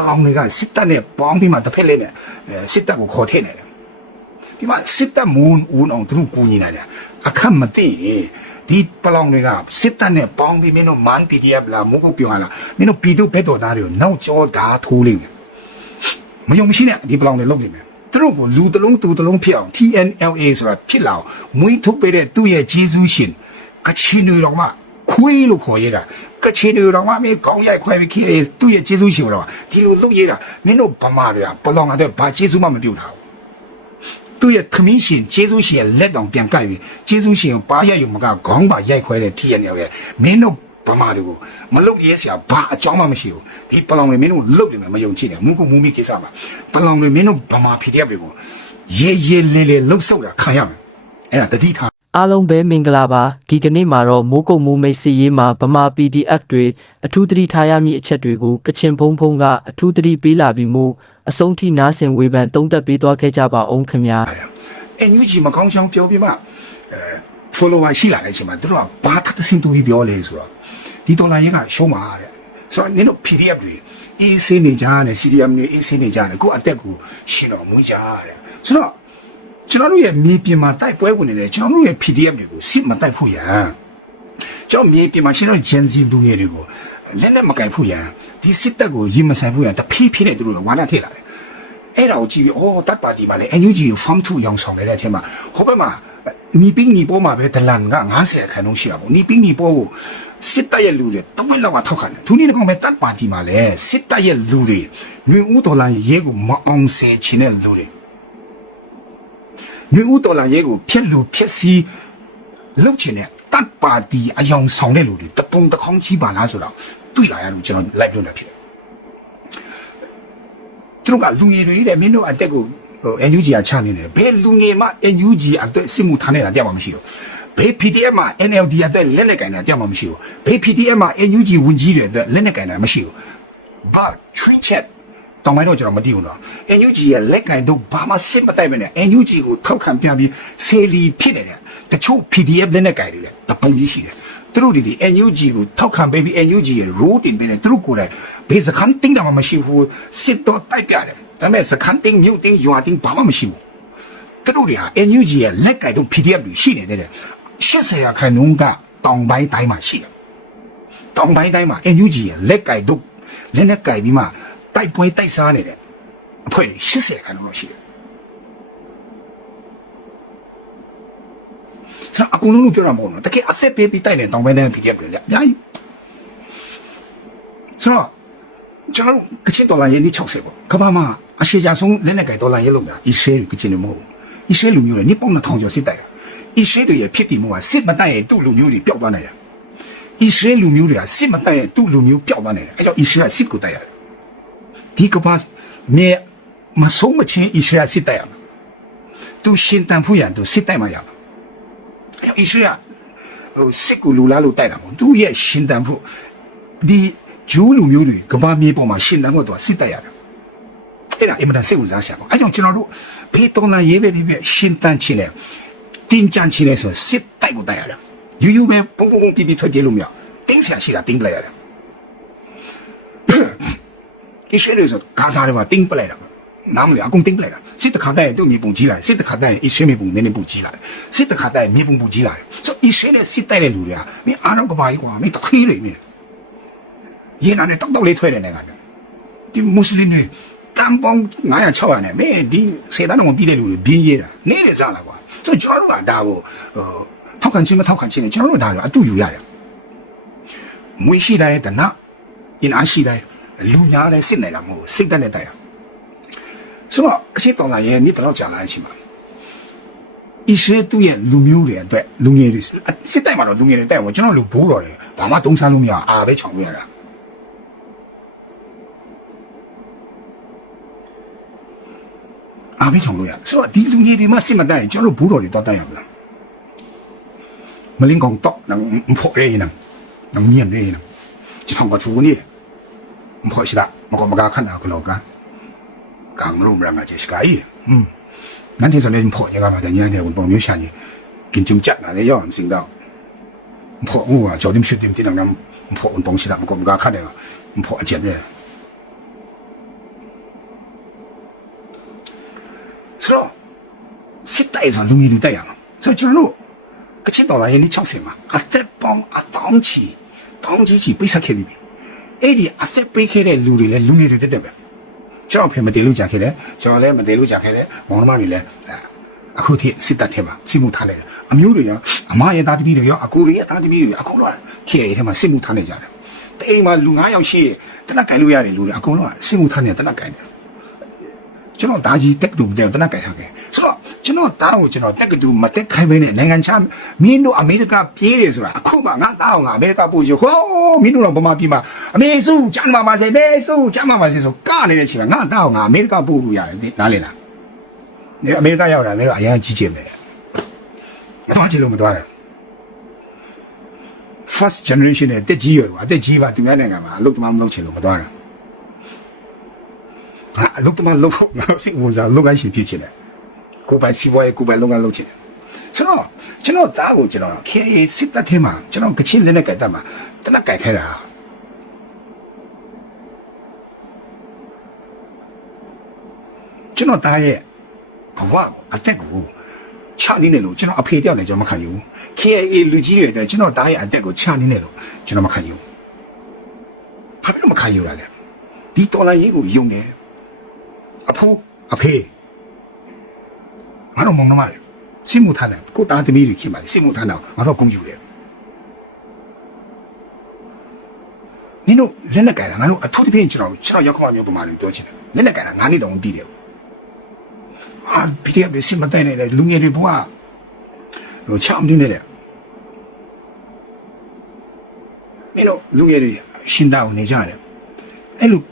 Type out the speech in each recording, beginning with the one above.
long nega sit that ne bong pi ma the pele ne sit that ko kho the ne pi ma sit that moon un ong tru ku ni na ne akhat ma ti di palong nega sit that ne bong pi mino man pdf la mo ko pyo la mino pi do bet do da ri nau jaw da thu ling မယုံမရှိနဲ့ဒီပလောင်တွေလုပ်နေမယ်သူတို့ကိုလူတလုံးသူတလုံးဖြစ်အောင် TNLA ဆိုတာဖြစ်လာအောင်မွေးထုတ်ပေးတဲ့သူ့ရဲ့ဂျေဇုရှင်ကချင်တွေတော့မှခွေးလို့ခေါ်ရတာကချင်တွေတော့မှမင်းကောင်းရိုက်ခွဲပြီးခေသူ့ရဲ့ဂျေဇုရှင်တော့ဒီလိုလုပ်ရတာမင်းတို့ဗမာတွေကပလောင်ကတော့ဘာဂျေဇုမှမပြုတ်ထားဘူးသူ့ရဲ့ခမင်းရှင်ဂျေဇုရှင်လက်တောင်ပြန်ကိုက်ပြီးဂျေဇုရှင်ကိုပါရိုက်ရုံမကခေါင်းပါရိုက်ခွဲတဲ့ TNLA မင်းတို့ဗမာတွေကိုမလုပ်ရဲဆရာဘာအကြောင်းမှမရှိဘူးဒီပလောင်တွေမင်းတို့လုပ်နေမှာမယုံကြည်နဲ့မူကမူမီကိစ္စမှာပလောင်တွေမင်းတို့ဗမာ PDF တွေကိုရဲရဲလေလေလှုပ်ဆုပ်တာခံရမယ်အဲ့ဒါတတိထားအားလုံးပဲမင်္ဂလာပါဒီကနေ့မှာတော့မိုးကုတ်မိုးမိတ်စီရေးမှာဗမာ PDF တွေအထူးသတိထားရမည့်အချက်တွေကိုကချင်ဖုံဖုံကအထူးသတိပေးလာပြီးမို့အဆုံးထိနားဆင်ဝေဖန်သုံးသပ်ပေးသွားခဲ့ကြပါအောင်ခင်ဗျာNUG မကောင်းချောင်းပြောပြမှfollower ရှိလာတဲ့အချိန်မှာတို့ကဘာသတ်စင်တူပြီးပြောလဲဆိုတော့ဒီဒေါ်လာရေးကရှုံးပါတဲ့ဆိုတော့နင်တို့ PDF တွေအေးစင်းနေကြတယ် CDM တွေအေးစင်းနေကြတယ်ကိုအတက်ကိုရှင်တော်မွေးကြတဲ့ဆိုတော့ကျွန်တော်တို့ရဲ့မြေပြင်မှာတိုက်ပွဲဝင်နေတယ်ကျွန်တော်တို့ရဲ့ PDF တွေကိုစစ်မတိုက်ဖို့ရန်ကျွန်တော်မြေပြင်မှာရှင်တော် Gen Z လူငယ်တွေကိုလက်နဲ့မကင်ဖို့ရန်ဒီစစ်တပ်ကိုရင်မဆိုင်ဖို့ရန်တဖြည်းဖြည်းနဲ့သူတို့ဝါနာထည့်လာတယ်အဲ့ဒါကိုကြည့်ပြီးတပ်ပါတီမှာလည်း NUG ကို farm to ရောင်းဆောင်နေတဲ့အထက်မှာဟိုဘက်မှာနီပင်းနီပေါ်မှာပဲဒလန်က90ခန်းလုံးရှိတာပေါ့နီပင်းနီပေါ်ကိုစစ်တပ်ရဲ့လူတွေတဝက်လောက်ကထောက်ခံတယ်သူနေကောင်ပဲတပ်ပါတီမှာလဲစစ်တပ်ရဲ့လူတွေမျိုးဦးဒေါ်လာရဲကိုမအောင်စေချင်တဲ့လူတွေမျိုးဦးဒေါ်လာရဲကိုဖျက်လူဖျက်စီးလုပ်ချင်တဲ့တပ်ပါတီအယောင်ဆောင်တဲ့လူတွေတပုံတခေါင်းကြီးပါလားဆိုတော့တွေ့လာရလို့ကျွန်တော် live လုပ်နေဖြစ်တယ်သူတို့ကလူငယ်တွေတဲ့မင်းတို့အတက်ကိုNUG ကချနေတယ်ဘယ်လူငယ်မှ NUG အတက်စစ်မှုထမ်းနေတာတရားမှမရှိတော့ဘေး PDF မှာ NLD အတွက်လက်နဲ့ကင်တာတရားမှမရှိဘူးဘေး PDF မှာ NUG ဝန်ကြီးတွေအတွက်လက်နဲ့ကင်တာမရှိဘူးဘာ twin chat တောင်းမတော့ကျွန်တော်မသိဘူးနော် NUG ရဲ့လက်ကင်တော့ဘာမှစစ်မတိုက်မနဲ့ NUG ကိုထောက်ခံပြပြီးဆေလီဖြစ်နေတဲ့တချို့ PDF လက်နဲ့ကင်တွေလည်းတပုံကြီးရှိတယ်သူတို့ဒီ NUG ကိုထောက်ခံပေးပြီး NUG ရဲ့ role တင်ပေးတယ်သူတို့ကိုယ်တိုင်ဘေးစခန်းတင်းတာမှမရှိဘူးစစ်တော့တိုက်ပြတယ်ဒါပေမဲ့စခန်းတင်းမြို့တင်းရွာတင်းဘာမှမရှိဘူးသူတို့တွေက NUG ရဲ့လက်ကင်တော့ PDF တွေရှိနေတဲ့80ရာခိုင်နှုန်းကတောင်ပိုင်းတိုင်းမှာရှိတယ်တောင်ပိုင်းတိုင်းမှာ NUG ရဲ့လက်ကင်တော့လက်နဲ့ကင်ပြီးမှတိုက်ပွဲတိုက်စားနေတဲ့အဖွဲ့တွေ80ခန်းလို့ရှိတယ်။ဆိုတော့အကုန်လုံးလို့ပြောတာမဟုတ်ဘူး။တကယ်အသက်ပေးပြီးတိုက်နေတောင်ပိုင်းတိုင်း PDF တွေလေအများကြီး။ဆိုတော့ကျွန်တော်ကချင်ဒေါ်လာရင်း60ပေါ့။ကမ္ဘာမှာအရှိကြဆုံးလက်နဲ့ကင်ဒေါ်လာရင်းလို့များအစ္စရေးကချင်နေမဟုတ်ဘူး။အစ္စရေးလူမျိုးတွေနှစ်ပေါင်း2000ကျော်စစ်တိုက်တာ။အစ္စရေးတွေရဲ့ဖြစ်တည်မှုကစစ်မတိုက်ရင်သူ့လူမျိုးတွေပျောက်သွားနိုင်တယ်။အစ္စရေးလူမျိုးတွေကစစ်မတိုက်ရင်သူ့လူမျိုးပျောက်သွားနိုင်တယ်။အဲကြောင့်အစ္စရေးကစစ်ကိုတိုက်ရတယ်။ဒီကဘာမြေမဆုံးမချင်းအစ္စရေးစစ်တိုက်ရမှာသူရှင်တန်ဖို့ရန်သူစစ်တိုက်မှရမှာအစ္စရေးစစ်ကိုလူလားလို့တိုက်တာမဟုတ်သူရဲ့ရှင်တန်ဖို့ဒီဂျူးလူမျိုးတွေကဘာမြေပေါ်မှာရှင်တန်ဖို့တော့စစ်တိုက်ရတယ်အဲ့ဒါအင်မတန်စိတ်ဝင်စားစရာပေါ့အဲကြောင့်ကျွန်တော်တို့ဘေးတော်လာရေးပဲဖြစ်ဖြစ်ရှင်တန်ချင်းနဲ့တင်းကြံချင်းနဲ့ဆိုစစ်တိုက်ကိုတိုက်ရတယ်ယူယူပဲပုံပုံပြပြထွက်ပြေးလို့မရတင်းဆရာရှိတာတင်းပလိုက်ရတယ်အစ္စရေးဆိုဂါဇာတွေမှာတင်းပလိုက်တာနားမလဲအကုန်တင်းပလိုက်တာစစ်တခါတည်းသူ့မြေပုံကြီးလာစစ်တခါတည်းအစ္စရေးမြေပုံနည်းနည်းပူကြီးလာတယ်စစ်တခါတည်းမြေပုံပူကြီးလာတယ်ဆိုအစ္စရေးနဲ့စစ်တိုက်တဲ့လူတွေကမင်းအားတော့ကဘာကြီးကွာမင်းတခွေးတွေမင်းရင်းနာနဲ့တောက်တောက်လေးထွက်တဲ့နိုင်ငံဒီမွတ်စလင်တွေတန်ပေါင်း900 600နဲ့မင်းဒီစေတနာဝင်ပြီးတဲ့လူတွေဘင်းရဲတာနေနေစားလာကွာဆိုကျွန်တော်တို့ကဒါကိုထောက်ခံခြင်းမထောက်ခံခြင်းနဲ့ကျွန်တော်တို့ဒါတော့အတူယူရတယ်မွေးရှိတိုင်းတနာအင်အားရှိတိုင်းလူများလည်းစစ်နေတာမဟုတ်စိတ်တက်နဲ့တိုက်တာဆိုတော့ကချစ်တော်လာရဲ့နေ့တော့ကြာလာအချိန်မှာအစ္စရေးသူ့ရဲ့လူမျိုးတွေအတွက်လူငယ်တွေစစ်တိုက်မှာတော့လူငယ်တွေတိုက်မှာကျွန်တော်လူဘိုးတော်တွေဘာမှတုံးစားလို့မရအာပဲချောင်လို့ရတာအာပဲချောင်လို့ရဆိုတော့ဒီလူငယ်တွေမှစစ်မတိုက်ရင်ကျွန်တော်တို့ဘိုးတော်တွေတော့တိုက်ရမလားမလင်းကောင်တော့နမဖို့ရဲနနမြင်ရဲနจะทำกับทูนี่พอสิละมันก็มากาขันเอาก็แล้วกันกางรูมรังอาจจะสกายงั้นที่ส่วนนี้พอยังไงมาแต่เนี่ยเนี่ยคนปองมิ้วชานี่กินจุ่มจัดนะเนี่ยย่อมสิ่งเดียวพอว่าจอดิมชุดดิมที่นั่งพอคนปองสิละมันก็มากาขันเนี่ยพอเจ็บเลย ဆိုတော့စစ်တိုက်ဆိုလူငယ်တွေတိုက်ရမှာဆိုတော့ကျွန်တော်တို့ကချစ်တော်လာရင်ဒီ60မှာအသက်ပေါင်းအတောင်းချီပိတ်ဆက်ခဲ့ပြီအဲ့ဒီအသက်ပေးခဲ့တဲ့လူတွေလည်းလူငယ်တွေတက်တယ်ပဲကျွန်တော်ဖေမတည်လို့ကြာခဲ့တယ်ကျွန်တော်လည်းမတည်လို့ကြာခဲ့တယ်မောင်နှမတွေလည်းအခုထိစစ်တပ်ထဲမှာစစ်မှုထားနေတယ်အမျိုးတွေရောအမရဲ့သားသမီးတွေရောအကိုတွေရဲ့သားသမီးတွေရောအကုန်လုံးခေရဲထဲမှာစစ်မှုထားနေကြတယ်တိမ်မှာလူ9ယောက်ရှိတနက်ကင်လို့ရတယ်လူတွေအကုန်လုံးစစ်မှုထားနေတနက်ကင်တယ်ကျွန်တော်ဒါကြီးတက်ကတူတဲ့တနက်ကင်ထားခဲ့ဆိုတော့ကျွန်တော်သားကိုကျွန်တော်တက်ကတူမတက်ခိုင်းပဲနဲ့နိုင်ငံခြားမင်းတို့အမေရိကပြေးတယ်ဆိုတာအခုမှငါသားအောင်ငါအမေရိကပို့ရဟိုးမင်းတို့တော့ဗမာပြည်မှာအမေစုချမ်းမာပါစေမေစုချမ်းမာပါစေဆိုကနေတဲ့ချိန်မှာငါသားအောင်ငါအမေရိကပို့လို့ရတယ်နားလည်လားဒီအမေရိကရောက်လာမင်းတို့အရင်ကြီးကျယ်မယ်မတော်ချင်လို့မတော်တယ် first generation နဲ့တက်ကြီးရွယ်ကွာတက်ကြီးပါသူများနိုင်ငံမှာအလုပ်သမားမလုပ်ချင်လို့မတော်တာအလုပ်သမားလုပ်ဖို့ငါစိတ်ဝင်စားလုပ်ငန်းရှင်ဖြစ်ချင်တယ်ကိုယ်ပိုင်စီးပွားရေးကိုယ်ပိုင်လုပ်ငန်းလုပ်ချင်တယ်ဆိုတော့ကျွန်တော်သားကိုကျွန်တော် KA စစ်တပ်ထဲမှာကျွန်တော်ကချင်လက်နဲ့ကြိုက်တတ်မှာတနက်ကြိုက်ခဲတာကျွန်တော်သားရဲ့ဘဝအသက်ကိုချနေတယ်လို့ကျွန်တော်အဖေတယောက်လည်းကျွန်တော်မခံယူဘူး KA လူကြီးတွေတဲ့ကျွန်တော်သားရဲ့အသက်ကိုချနေတယ်လို့ကျွန်တော်မခံယူဘာဖြစ်လို့မခံယူရလဲဒီတော်လိုင်းရေးကိုယုံတယ်အဖေငါတို့မောင်နှမတွေစစ်မှုထမ်းတယ်ကိုသားသမီးတွေခင်ပါလေစစ်မှုထမ်းတော့ငါတို့ကုန်ယူတယ်မင်းတို့လက်နဲ့ကြိုင်တာငါတို့အထူးသဖြင့်ကျွန်တော်ရောက်ခမမျိုးပမာတွေပြောချင်တယ်လက်နဲ့ကြိုင်တာ9နှစ်တောင်ပြီးတယ်ဟာပြီးတယ်ပဲစစ်မတိုင်နေတဲ့လူငယ်တွေဘုရားဟိုချမ်းနေတယ်မင်းတို့လူငယ်တွေရှင်းတာကိုနေကြတယ်အဲ့လို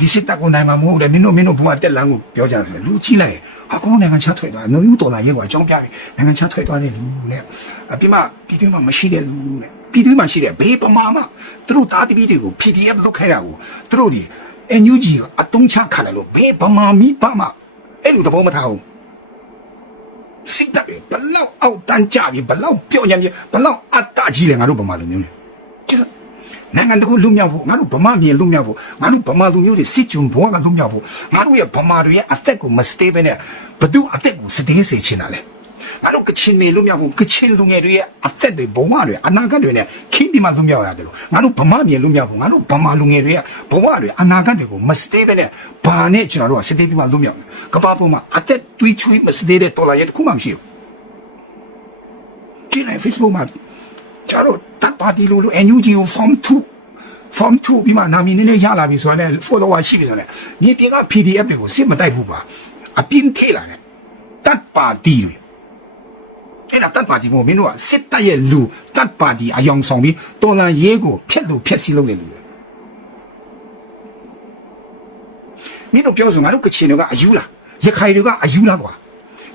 ဒီစစ်တပ်ကိုနိုင်မှာမဟုတ်တယ်မင်းတို့ဘုရားတက်လန်းကိုပြောကြတယ်လူကြီးလိုက်အကုန်နိုင်ငံခြားထွက်သွားနော်ယူတော်လာရဲကွာအကြောင်းပြပြီနိုင်ငံခြားထွက်သွားတဲ့လူနဲ့အပြင်မှာပြည်တွင်းမှာမရှိတဲ့လူနဲ့ပြည်တွင်းမှာရှိတဲ့ဘေးပမာမှာသူတို့သားသမီးတွေကို PDF လုပ်ခိုင်းတာကိုသူတို့ဒီ NUG အတုံးချခံတယ်လို့ဘေးပမာမိပါမှာအဲ့လိုသဘောမထားဘူးစစ်တပ်ဘလောက်အောက်တန်းကြပြီဘလောက်ပြော့ရမ်းပြီဘလောက်အတ္တကြီးလဲငါတို့ဗမာလူမျိုးတွေကျစနိုင်ငံတကူလူမျိုးဖို့ငါတို့ဗမာမြေလူမျိုးဖို့ငါတို့ဗမာလူမျိုးတွေစစ်ကြုံဘောကလူမျိုးဖို့ငါတို့ရဲ့ဗမာတွေရဲ့အသက်ကိုမစတေးပဲနဲ့ဘသူအသက်ကိုစတေးစေချင်တာလဲငါတို့ကချင်မြေလူမျိုးဖို့ကချင်လူငယ်တွေရဲ့အသက်တွေဘုံမတွေအနာဂတ်တွေနဲ့ခင်းဒီမှာလူမျိုးရတယ်လို့ငါတို့ဗမာမြေလူမျိုးဖို့ငါတို့ဗမာလူငယ်တွေရဲ့ဘဝတွေအနာဂတ်တွေကိုမစတေးပဲနဲ့ဘာနဲ့ကျွန်တော်တို့ကစတေးပြီးမှလူမျိုးကဘာပေါ်မှာအသက်တွေးချွေးမစတေးတဲ့တော်လာရဲ့တခုမှမရှိဘူးကြည့်လိုက် Facebook မှာကျတော့တပ်ပါတီလို့ NUG ကို form 2ပြီးမှနာမည်နဲ့ရလာပြီဆိုတော့ follower ရှိပြီဆိုတော့မြေပြင်က PDF တွေကိုစစ်မတိုက်ဘူးပါအပြင်းထည့်လာတယ်တပ်ပါတီတွေအဲ့ဒါတပ်ပါတီမို့မင်းတို့ကစစ်တပ်ရဲ့လူတပ်ပါတီအယောင်ဆောင်ပြီးတော်လန်ရဲကိုဖျက်လို့ဖျက်စီးလုပ်နေလူမင်းတို့ပြောဆိုငါတို့ကချင်တွေကအယူလားရခိုင်တွေကအယူလားကွာ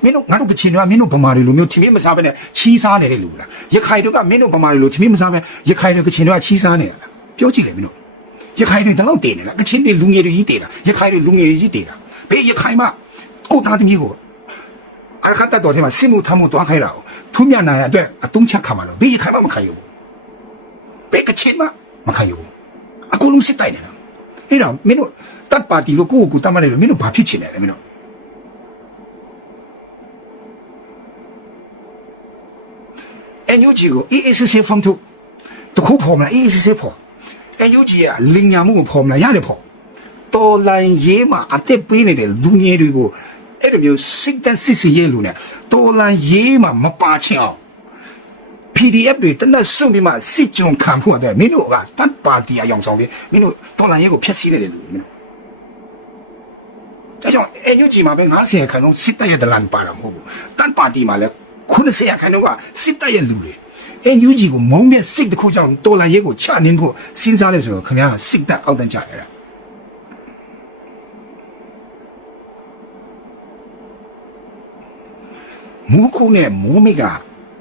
မင်းတို့ငါတို့ကချင်တွေကမင်းတို့ဗမာတွေလိုမျိုးထင်မစားပဲနဲ့ချီးစားနေတဲ့လူလားရခိုင်တွေကမင်းတို့ဗမာတွေလိုထင်မစားပဲရခိုင်တွေကချင်တွေကချီးစားနေတာလားပြောကြည့်လေမင်းတို့ရခိုင်တွေတလောက်တည်နေလားကချင်တွေလူငယ်တွေကြီးတည်လားရခိုင်တွေလူငယ်တွေကြီးတည်လားဘေးရခိုင်မှာကိုသားသမီးကိုအရခတ်တော်ထဲမှာစစ်မှုထမ်းမှုတွားခိုင်းတာကိုထုံးမြနိုင်တဲ့အတွက်အတုံးချက်ခါမှာလို့ဘေးရခိုင်မှာမခံရဘူးဘေးကချင်မှာမခံရဘူးအကုန်လုံးစစ်တိုက်နေတာအဲ့တော့မင်းတို့တပ်ပါတီလို့ကိုယ့်ကိုယ်တတ်မှတ်တယ်လို့မင်းတို့ဘာဖြစ်ချင်လဲမင်းတို့NUG ကို EACC form 2တခုဖော်မလား EACC ဖော် NUG ကလင်ညာမှုကိုဖော်မလားရတယ်ဖော်တော်လိုင်းရေးမှာအသက်ပေးနေတဲ့လူငယ်တွေကိုအဲ့လိုမျိုးစစ်တပ်စစ်စီရဲလူနဲ့တော်လိုင်းရေးမှာမပါချင်အောင် PDF တွေတနက်စွန့်ပြီးမှစစ်ကြုံခံဖို့အတွက်မင်းတို့ကတပ်ပါတီအယောင်ဆောင်ပြီးမင်းတို့တော်လိုင်းရေးကိုဖျက်ဆီးနေတယ်လူမင်းတို့ဒါကြောင့် NUG မှာပဲ90ခန်းလုံးစစ်တပ်ရဲ့ဒလန်ပါတာမဟုတ်ဘူးတပ်ပါတီမှာလည်း90ခန်းလုံးကစစ်တပ်ရဲ့လူတွေ NUG ကိုမုန်းတဲ့စိတ်တစ်ခုကြောင့်တော်လန်ရဲကိုချနှင်းဖို့စဉ်းစားလဲဆိုတော့ခင်ဗျားစစ်တပ်အောက်တန်းကြရတယ်မူခုနဲ့မူမိက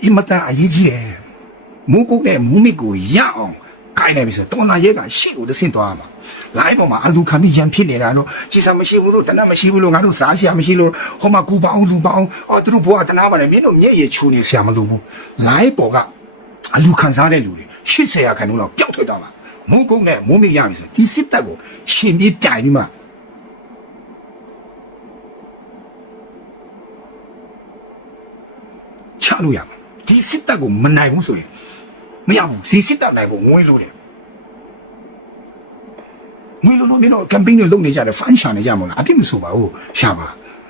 အင်မတန်အရေးကြီးတယ်မူခုနဲ့မူမိကိုရအောင်ခိုင်းနေပြီဆိုတော်လန်ရဲကရှေ့ကိုတစ်ဆင့်သွားမှာလိုင်းပေါ်မှာအလူခံပြီးရန်ဖြစ်နေတာတော့ကြီးစားမရှိဘူးလို့တနတ်မရှိဘူးလို့ငါတို့စားရှာမရှိလို့ဟိုမှာကူပါအောင်လူပါအောင်အော်သူတို့ဘွားတနာပါတယ်မင်းတို့မျက်ရည်ချူနေဆရာမလို့ဘူးလိုင်းပေါ်ကအလူခံစားတဲ့လူတွေ80ရာခိုင်နှုန်းလောက်ပျောက်ထွက်သွားမှာမုန်းကုန်းနဲ့မိုးမိရပြီဆိုဒီစစ်တပ်ကိုရှင်ပြီးပြိုင်ပြီးမှ လို့ရမှာဒီစစ်တပ်ကိုမနိုင်ဘူးဆိုရင်မရဘူးစီစစ်တပ်နိုင်ဖို့ငွေလို့တယ်ငွေလို့မင်းတို့ campaign တွေလုပ်နေကြတယ် fan ရှာနေကြမလားအပြစ်မဆိုပါဘူးရှာပါ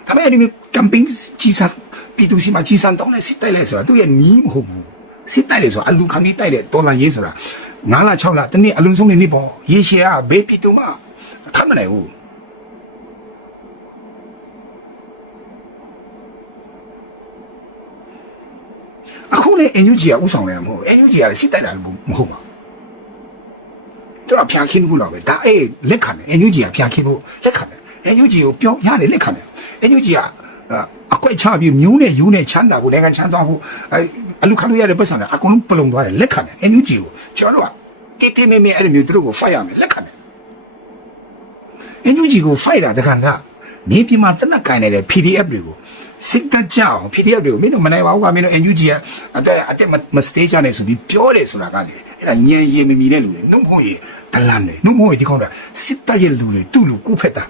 ဒါပေမဲ့ဒီ campaign ကြီးစားပြည်သူစီမှာကြီးစားတောင်းတဲ့စစ်တပ်လဲဆိုတာသူ့ရဲ့နီးမဟုတ်ဘူးစစ်တပ်လေဆိုတာအလူခံပြီးတိုက်တဲ့ဒေါ်လာရေးဆိုတာ9လ6လတနေ့အလုံးစုံနေနေပေါ့ရေရှည်ကဘေးပြည်သူမှခတ်မနိုင်ဘူးအခုလေ NUG ကဥဆောင်နေတာမဟုတ် NUG ကစစ်တိုက်တာမဟုတ်ပါတော့ဖျားခင်းဘူးတော့ပဲဒါလက်ခံတယ် NUG ကဖျားခင်းဖို့လက်ခံတယ် NUG ကိုပြောရတယ်လက်ခံတယ် NUG ကအကွက်ချပြီးမျိုးနဲ့ယူနဲ့ချမ်းသာဖို့နိုင်ငံချမ်းသာဖို့အလူခံလို့ရတဲ့ပတ်စံတွေအကုန်လုံးပလုံသွားတယ်လက်ခံတယ် NUG ကိုကျွန်တော်တို့ကတေးတေးမေးမေးအဲ့လိုမျိုးသူတို့ကို fight ရမယ်လက်ခံတယ် NUG ကို fight တာတခါကနေပြည်မှာတက်တက်ကိုင်နေတဲ့ PDF တွေကိုစစ်တပ်ကြောင် PDF တွေကိုမင်းတို့မနိုင်ပါဘူးကမင်းတို့ NUG ကအတက်မ stage နဲ့ဆိုပြီးပြောတယ်ဆိုတာကလေအဲ့ဒါညံရည်မမီတဲ့လူတွေနှုတ်ဖို့ရဒလန်တွေနှုတ်ဖို့ရဒီကောင်တွေစစ်တပ်ရဲ့လူတွေသူ့လူကိုဖက်တာ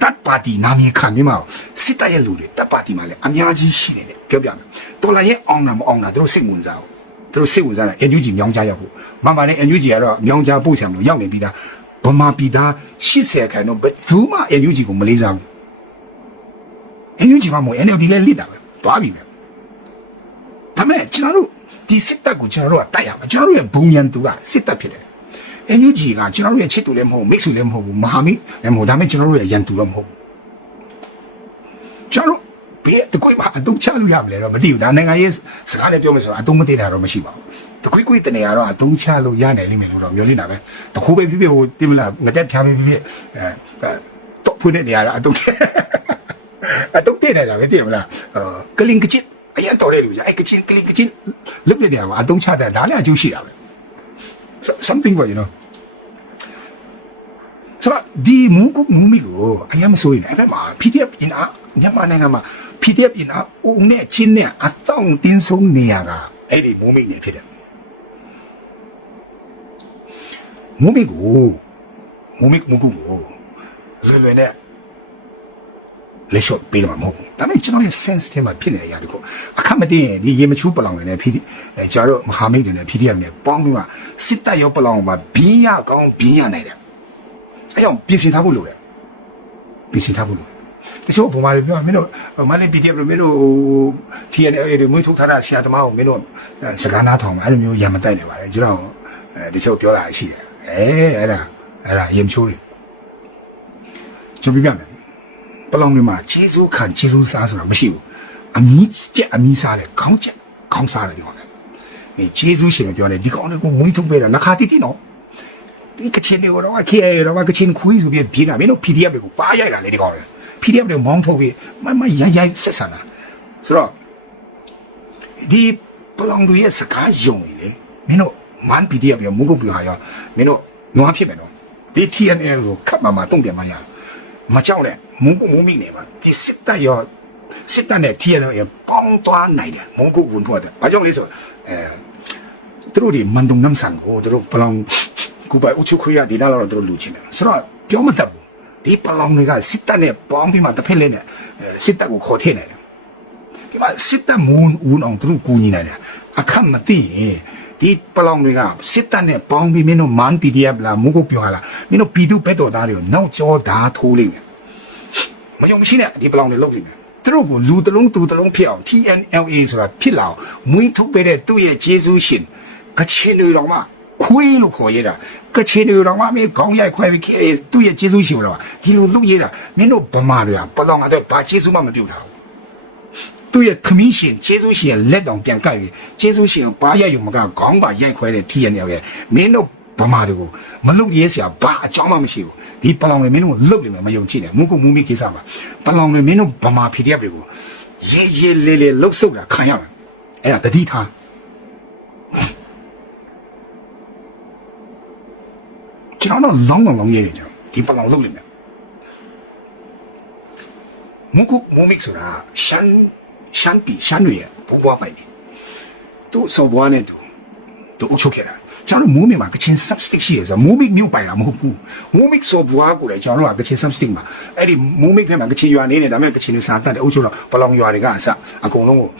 တပ်ပါတီနာမည်ခံပြီးမှစစ်တပ်ရဲ့လူတွေတပ်ပါတီမှာလည်းအများကြီးရှိနေတယ်ပြောပြမယ်တော်လာရဲ့အောင်နာမအောင်နာတို့စိတ်ဝင်စားအောင်တို့စိတ်ဝင်စားတာ NUG မြောင်းကြရောက်ဖို့မှန်ပါလေ NUG ကတော့မြောင်းကြပို့ဆံလို့ရောက်နေပြီးသားဗမာပြည်သား80ခန့်တော့ဘယ်သူမှ NUG ကိုမလေးစားဘူး NUG မှာမဟုတ် NLD လည်းလစ်တာပဲသွားပြီပဲဒါမဲ့ကျွန်တော်တို့ဒီစစ်တပ်ကိုကျွန်တော်တို့ကတိုက်ရမှာကျွန်တော်တို့ရဲ့ဘုံရန်သူကစစ်တပ်ဖြစ်တယ် NUG ကကျွန်တော်တို့ရဲ့ချစ်သူလည်းမဟုတ်မိတ်ဆွေလည်းမဟုတ်ဘူးမဟာမိတ်လည်းမဟုတ်ဒါမဲ့ကျွန်တော်တို့ရဲ့ရန်သူတော့မဟုတ်ဘူးကျွန်တော်ဘယ်တကွေးမှာအတုံးချလို့ရမလဲတော့မသိဘူးဒါနိုင်ငံရေးစကားနဲ့ပြောမယ်ဆိုတော့အတုံးမသိတာတော့မရှိပါဘူးတကွေးကွေးတနေရာတော့အတုံးချလို့ရနိုင်လိမ့်မယ်လို့တော့ပြောနေတာပဲတခိုးပဲဖြစ်ဖြစ်ဟိုတိမလားငတက်ဖြားပဲဖြစ်ဖြစ်တော့ဖွင့်တဲ့နေရာတော့အတုံးအတုံးတဲ့နေတာပဲသိမလားကလင်ကချစ်အရင်တော်တဲ့လူကြီးကချင်ကလင်ကချစ်လုတ်တဲ့နေရာမှာအတုံးချတဲ့ဒါလည်းအကျိုးရှိတာပဲ something but you know ဆိုတော့ဒီမူမီကိုအရင်မဆိုရင်အဲ့ဒါမှာ PDF in မြန်မာနိုင်ငံမှာ PDF in ဦးနဲ့ချင်းနဲ့အတောင်တင်းဆုံးနေရတာအဲ့ဒီမူမီနေဖြစ်တယ်မူမီကိုလွယ်နဲ့လက်ရှော့ပေးမှာမဟုတ်ဘူးဒါပေမဲ့ကျွန်တော်ရဲ့ sense ထဲမှာဖြစ်နေတဲ့အရာတခုအခက်မတင်ဒီရေမချူးပလောင်နေတဲ့ကျတော့မဟာမိတ်တွေနဲ့ PDF နဲ့ပေါင်းပြီးမှစစ်တပ်ရောပလောင်မှာဘင်းရကောင်းဘင်းရနိုင်တယ်အဲကြောင့်ပြင်ဆင်ထားဖို့လိုတယ်တချို့ဘုံမာတွေပြောမင်းတို့မလေး PDF လို့မင်းတို့ TNL တွေမွေးထုတ်ထားတာဆရာသမားကိုမင်းတို့စကားနားထောင်မှာအဲ့လိုမျိုးရံမတိုက်နေပါလေကျွန်တော်တချို့ပြောတာရှိတယ်အဲ့ဒါရေမချိုးတွေကျွန်တော်ပြမယ်ပလောင်တွေမှာကျေးဇူးခံကျေးဇူးစားဆိုတာမရှိဘူးအမီးကျက်အမီးစားတယ်ခေါင်းကျက်ခေါင်းစားတယ်ဒီကောင်လေဒီကျေးဇူးရှင်ပြောတယ်ဒီကောင်တွေကိုမွေးထုတ်ပေးတာနှခါတိတိနော်ဒီကချင်တွေတော့ KA တော့ကချင်ခွေးဆိုပြီးပြေးတာမင်းတို့ PDF တွေကိုပါရိုက်တာလေဒီကောင်လေ PDF တွေမောင်းထုတ်ပြီးမရိုက်ဆက်ဆံတာဆိုတော့ဒီပလောင်တွေရဲ့စကားယုံနေလေမင်းတို့မန် PDF ရောမုကုတ်ပြဟာရောမင်းတို့နွားဖြစ်မယ်နော်ဒီ TNL ကိုခတ်မှတုံ့ပြန်မှရမကြောက်နဲ့မုံမိနေပါဒီစစ်တပ်ရောစစ်တပ်နဲ့ TNL ရောပေါင်းသွားနိုင်တယ်မုံကုတ်ဝင်ဖို့တယ်ဘာကြောင့်လဲဆိုသူတို့ဒီမန်တုံနမ်ဆန်ကိုသူတို့ပလောင်ကူပိုင်အုပ်ချုပ်ခွင့်ရဒီလာတော့သူတို့လူချင်းတယ်ဆိုတော့ပြောမတတ်ဘူးဒီပလောင်တွေကစစ်တပ်နဲ့ပေါင်းပြီးမှတစ်ဖက်လေးနဲ့စစ်တပ်ကိုခေါ်ထည့်နေတယ်ဒီမှာစစ်တပ်မွန်းဦးအောင်သူတို့ကူညီနေတယ်အခက်မသိရင်ဒီပလောင်တွေကစစ်တပ်နဲ့ပေါင်းပြီးမင်းတို့မန် PDF လားမုကုတ်ပြောဟာလားမင်းတို့ပြည်သူဘက်တော်သားတွေကိုနောက်ကျောဓာထိုးလိမ့်မယ်မယုံမရှိနဲ့ဒီပလောင်တွေလုပ်လိမ့်မယ်သူတို့ကိုလူတလုံးသူတလုံးဖြစ်အောင် TNLA ဆိုတာဖြစ်လာအောင်မွေးထုတ်ပေးတဲ့သူ့ရဲ့ဂျေဇူးရှင်ကချင်တွေတော်မှခွေးလို့ခေါ်ရတာကချင်တွေတော်မှမင်းခေါင်းရိုက်ခွဲပြီးသူ့ရဲ့ဂျေဇူးရှင်တော်ဒီလိုလုပ်ရတာမင်းတို့ဗမာတွေကပလောင်ကတော့ဘာဂျေဇူးမှမပြုတ်တာဘူးသူ့ရဲ့ခမင်းရှင်ဂျေဇူးရှင်လက်တောင်ပြန်ကိုက်ပြီးဂျေဇူးရှင်ဘာရိုက်ယူမကခေါင်းပါရိုက်ခွဲတဲ့ TNL ရဲ့မင်းတို့ဗမာတွေကိုမလုပ်ရဲစရာဘာအကြောင်းမှမရှိဘူးဒီပလောင်တွေမင်းတို့လုတ်နေမှာမယုံကြည်နဲ့မုကုမူမီကိစ္စမှာပလောင်တွေမင်းတို့ဗမာ PDF တွေကိုရဲလေလှုပ်ဆုပ်တာခံရမယ်အဲ့ဒါတတိထားကျွန်တော်တော့လောင်းရဲနေကြဒီပလောင်လုတ်နေမယ်မုကုမူမီဆိုတာရှမ်းပြည်ရှမ်းတွေရဲ့ဘုံဘွားပိုင်တယ်သူ့စော်ဘွားနဲ့သူအုပ်ချုပ်ခဲ့တာ ကျွန်တော်မိုးမိမှာကချင် substick ရှိရဆိုမိုးမိမြို့ပိုင်တာမဟုတ်ဘူးမိုးမိဆိုဘွားကိုလည်းကျွန်တော်တို့ကကချင် substick မှာအဲ့ဒီမိုးမိဖက်မှာကချင်ရွာနေနေဒါပေမဲ့ကချင်တွေစာတတ်တယ်အုပ်ချုပ်တော့ဘလောင်ရွာတွေကအစအကုန်လုံးကို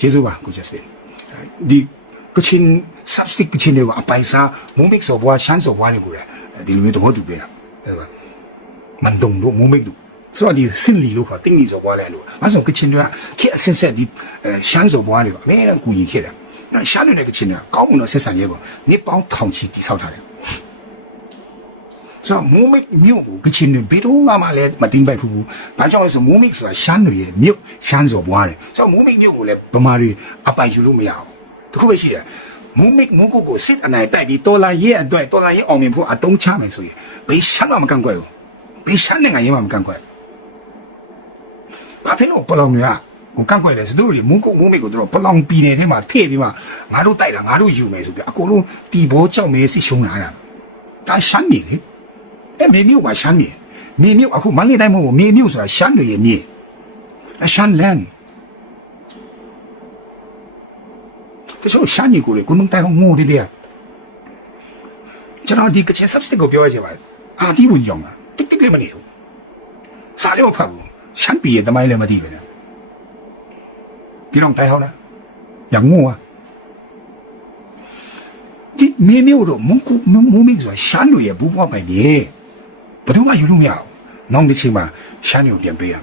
ကျေးဇူးပါကိုကျက်စင်ဒီကချင် substick ကချင်တွေကအပိုင်စားမိုးမိဆိုဘွားရှမ်းဆိုဘွားတွေကိုလည်းဒီလိုမျိုးတော့တူပေးတာအဲ့ဒါမန်တုံတို့မိုးမိတို့ဆိုတော့ဒီစင်လီလို့ခေါ်တင်းလီဆိုဘွားလဲလို့အဲဆိုကချင်တွေကခေအစင်ဆက်ဒီရှမ်းဆိုဘွားတွေကအများအားကူညီခဲ့တယ်那下面那个钱呢，搞不了生产业务，你帮长期抵烧它的。是吧？我们没有个钱呢，别都妈妈来没顶白铺，反正是我们是相对没有相做不完的，所以我们没有来不嘛的阿白就路没有，特别是我们个实在代表多拉耶对，多拉耶后面铺阿东车没所以，被香港没干过哟，被香港也没干过，阿偏我不老女啊。我刚过来是都是我美国都不浪逼呢，他妈特别嘛，俺都带了，俺都有没说的，啊，各种地波叫没是凶男啊，但山面的，哎，没有嘛山面，没有啊，满里代么，没有说山的也面，那山land，这时候山里过来，我们带上我的的，这样的个钱是不是这个表现嘛？啊，地不一样啊，滴滴的么里头，啥料怕不？山毕业的买了么地方呢？พี่น้องไทยเขานะอย่างงูอ่ะที่ไม่รู้หรอกมึงไม่รู้ฉันรู้ยังบุบว่าไปเนี่ยประตูว่าอยู่รู้ไม่เอาน้องที่ชิมาฉันอยู่เปลี่ยนไปอ่ะ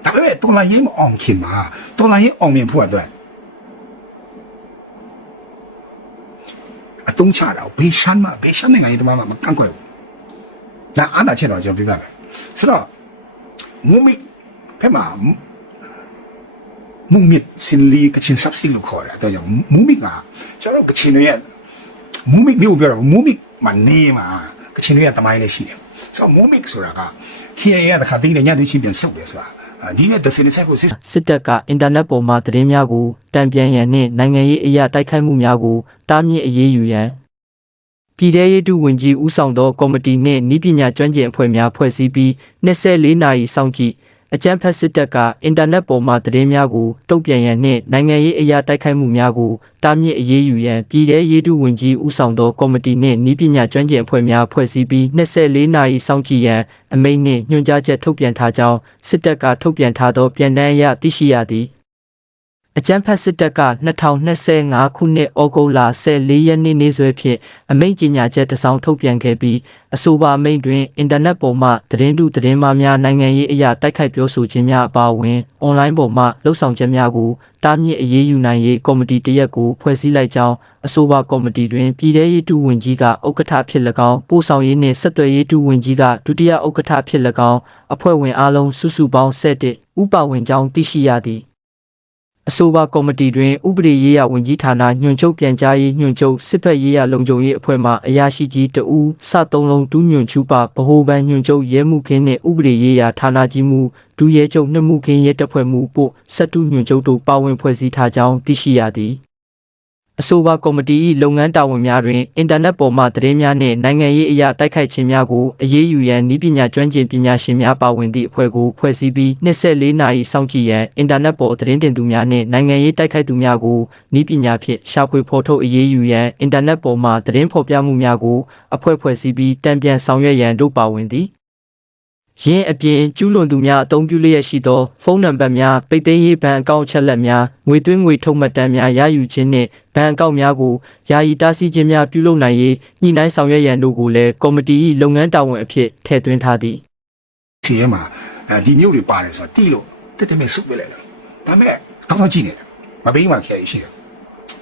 แต่ว่าตัวเรายังไม่อ่อนขึ้นมาตัวเรายังอ่อนเมียนพูดด้วยอ่ะต้องชาเราไปฉันมาไปฉันยังไงตัวมากันกว่าแล้วอันนั้นเช่นเราจะเป็นแบบสระมึงไม่เพ่มามุมิดสินลีกชินซับซิงลูกคอร์ตัวอย่างมุมิกอ่ะเจ้าเรากชินเนี่ยมุมิกไม่รู้เปล่ามุมิกมันเนี่ยมากชินเนี่ยทำไมเลยสิเนี่ย所以มุมิกสุดละก็ที่ไอ้เนี่ยขาดิ้งเนี่ยดูชินเป็นสุดเลยใช่ป่ะนี่เนี่ยตัวสินใช้กูสิစစ်တပ်ကအင်တာနက်ပေါ်မှာသတင်းများကိုတံပြန်ရန်နှင့်နိုင်ငံရေးအရာတိုက်ခိုက်မှုများကိုတားမြစ်အရေးယူရန်ပြည်ထရေးဒုဝန်ကြီးဦးဆောင်သောကော်မတီနှင့်နည်းပညာကျွမ်းကျင်အဖွဲ့များဖွဲ့စည်းပြီး24နာရီစောင့်ကြည့်အကြမ်းဖက်စစ်တပ်ကအင်တာနက်ပေါ်မှာသတင်းများကိုတုံ့ပြန်ရန်နှင့်နိုင်ငံရေးအရာတိုက်ခိုက်မှုများကိုတားမြစ်အရေးယူရန်ပြည်ထရေးဒုဝန်ကြီးဦးဆောင်သောကော်မတီနှင့်နည်းပညာကျွမ်းကျင်အဖွဲ့များဖွဲ့စည်းပြီး24နာရီစောင့်ကြည့်ရန်အမိန့်နှင့်ညွှန်ကြားချက်ထုတ်ပြန်ထားကြောင်းစစ်တပ်ကထုတ်ပြန်ထားသောပြန်တမ်းအရသိရှိရသည်အကြမ်းဖက်စစ်တပ်က2025ခုနှစ်ဩဂုတ်လ14ရက်နေ့နေ့စွဲဖြင့်အမိန့်ကြေညာချက်တစ်စောင်ထုတ်ပြန်ခဲ့ပြီးအဆိုပါအမိန့်တွင်အင်တာနက်ပေါ်မှသတင်းတုသတင်းမှားများနိုင်ငံရေးအရာတိုက်ခိုက်ပြောဆိုခြင်းများအပါအဝင်အွန်လိုင်းပေါ်မှလှုပ်ဆောင်ချက်များကိုတားမြစ်အရေးယူနိုင်ရေးကော်မတီတစ်ရပ်ကိုဖွဲ့စည်းလိုက်ကြောင်းအဆိုပါကော်မတီတွင်ပြည်ထရေးဒုဝန်ကြီးကဥက္ကဋ္ဌဖြစ်၎င်းပို့ဆောင်ရေးနှင့်ဆက်သွယ်ရေးဒုဝန်ကြီးကဒုတိယဥက္ကဋ္ဌဖြစ်၎င်းအဖွဲ့ဝင်အားလုံးစုစုပေါင်း7ဦးပါဝင်ကြောင်းသိရှိရသည်အဆိုပါကော်မတီတွင်ဥပဒေရေးရာဝန်ကြီးဌာနညွှန်ချုပ်ပြန်ကြားရေးညွှန်ချုပ်စစ်ဘက်ရေးရာလုံခြုံရေးအဖွဲ့မှအရာရှိကြီးတဦးစသုံးလုံးဒုညွှန်ချုပ်ပါဗဟိုဘဏ်ညွှန်ချုပ်ရဲမှုခင်းနှင့်ဥပဒေရေးရာဌာနကြီးမှုဒုရဲချုပ်နှမှုခင်းရဲတပ်ဖွဲ့မှုပို့ဆက်တူညွှန်ချုပ်တို့ပါဝင်ဖွဲ့စည်းထားကြောင်းသိရှိရသည်အဆိုပါကော်မတီ၏လုပ်ငန်းတာဝန်များတွင်အင်တာနက်ပေါ်မှသတင်းများနှင့်နိုင်ငံရေးအရာတိုက်ခိုက်ခြင်းများကိုအရေးယူရန်နည်းပညာကျွမ်းကျင်ပညာရှင်များပါဝင်သည့်အဖွဲ့ကိုဖွဲ့စည်းပြီး24နာရီစောင့်ကြည့်ရန်အင်တာနက်ပေါ်သတင်းတင်သူများနှင့်နိုင်ငံရေးတိုက်ခိုက်သူများကိုနည်းပညာဖြင့်ရှာဖွေဖော်ထုတ်အရေးယူရန်အင်တာနက်ပေါ်မှသတင်းဖော်ပြမှုများကိုအဖွဲ့ဖွဲ့စည်းပြီးတံပြန်ဆောင်ရွက်ရန်တို့ပါဝင်သည်ယင်းအပြင်ကျူးလွန်သူများအသုံးပြုလျက်ရှိသောဖုန်းနံပါတ်များပိတ်သိမ်းရေးဘဏ်အကောင့်အချက်လက်များငွေသွင်းငွေထုတ်မှတ်တမ်းများရယူခြင်းနှင့်ဘဏ်အကောင့်များကိုယာယီတားဆီးခြင်းများပြုလုပ်နိုင်ရေးညှိနှိုင်းဆောင်ရွက်ရန်တို့ကိုလည်းကော်မတီ၏လုပ်ငန်းတာဝန်အဖြစ်ထည့်သွင်းထားသည်စီရဲမှာဒီမျိုးတွေပါတယ်ဆိုတော့တီးလို့တက်တက်မဲ့စုပ်ပြလိုက်တယ်ဒါမဲ့တော့ကြည့်နေတယ်မပေးမှခဲရှိတယ်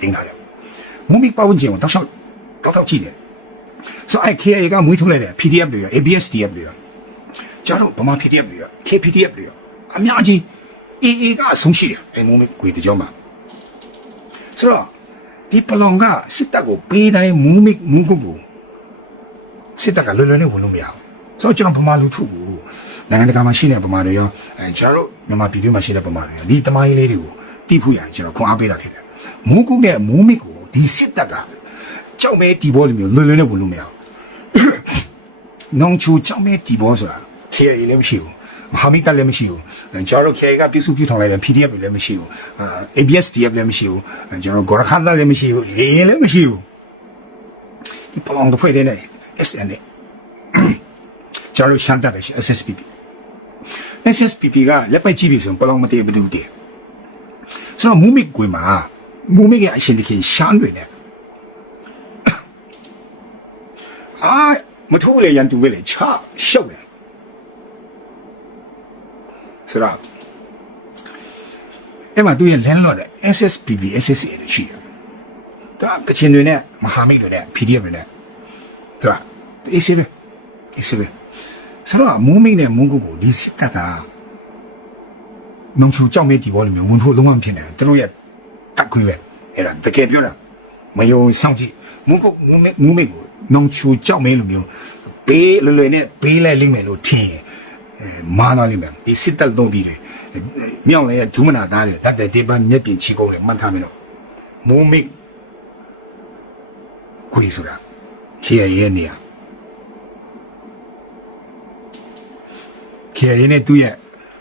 တင်းထားတယ်မုံမိပဝန်းကျင်ကိုတော့ကြည့်နေတယ်ဆိုအဲ့ KA ကမွေးထုတ်လိုက်တယ် PDF တွေ ABSDF တွေကျတော့ဗမာ PDF တွေ KPDF တွေအများကြီး AA ကအဆုံးရှိတယ်အဲ့မုံမိကွေတကြောမှာဆိုတော့ဒီပလောင်ကစစ်တပ်ကိုပေးတိုင်းမုံမိကိုစစ်တပ်ကလွယ်လွယ်နဲ့ဝင်လို့မရဘူးဆိုတော့ကျွန်တော်ဗမာလူထုကိုနိုင်ငံတကာမှာရှိနေဗမာတွေရောကျွန်တော်တို့မြန်မာပြည်တွင်းမှာရှိတဲ့ဗမာတွေရောဒီတမိုင်းလေးတွေကိုတိဖို့ရကျွန်တော်ခွန်အားပေးတာဖြစ်တယ်မုံကုတ်နဲ့မုံမိကိုဒီစစ်တပ်ကကြောက်မဲတီဘောလိုမျိုးလွယ်လွယ်နဲ့ဝင်လို့မရဘူးနောင်ချူကြောက်မဲတီဘောဆိုတာKA လည်းမရှိဘူးမဟာမိတ်လည်းမရှိဘူးကျွန်တော်တို့ KA ကပြစုပြထောင်လိုက်တယ် PDF လည်းမရှိဘူးABSDF လည်းမရှိဘူးကျွန်တော်ဂေါရခန္ဓာလည်းမရှိဘူးရေးလည်းမရှိဘူး ဒီပလောင်တစ်ဖွဲ့တည်းနဲ့ SN နဲ့ကျွန်တော်ရှမ်းတပ်ပဲရှိ SSPP ကလက်ပိုက်ကြည့်ပြီဆိုရင်ပလောင်မတည်ဘူးတူတည်ဆိုတော့မူမိကွေမှာမူမိကအရှင်တခင်ရှမ်းတွေနဲ့အာမထိုးလေရန်တူပဲလေချရှုပ်တယ်ဆိုတော့အဲ့မှာသူရဲ့လမ်းလော့တဲ့ SSPP SSA တွေရှိတယ်ဒါကချင်တွေနဲ့မဟာမိတ်တွေနဲ့ PDF တွေနဲ့သူက ACB ဆိုတော့မူမိနဲ့မူကုကိုဒီစစ်တပ်ကနောင်ချူကြောက်မဲဒီဘောလိုမျိုးဝန်ထိုးလုံးဝမဖြစ်နိုင်ဘူးသူတို့ရဲ့တက်ခွေးပဲအဲ့ဒါတကယ်ပြောတာမယုံစောင့်ကြည့်မူကုမူမိကိုနောင်ချူကြောက်မဲလိုမျိုးဘေးလွယ်နဲ့ဘေးလိုက်လိမ့်မယ်လို့ထင်မာနာလိမ့်မယ်ဒီစစ်တပ်သုံးပြီးတယ်မြောက်လည်းဒုမနာသားတယ်တတ်တဲ့ဒီပန်းမျက်ပြင်ချီကုန်တယ်မှတ်ထားမယ်တော့မူမိခွေးဆိုတာခေရရဲ့နေရာခေရနဲ့သူ့ရဲ့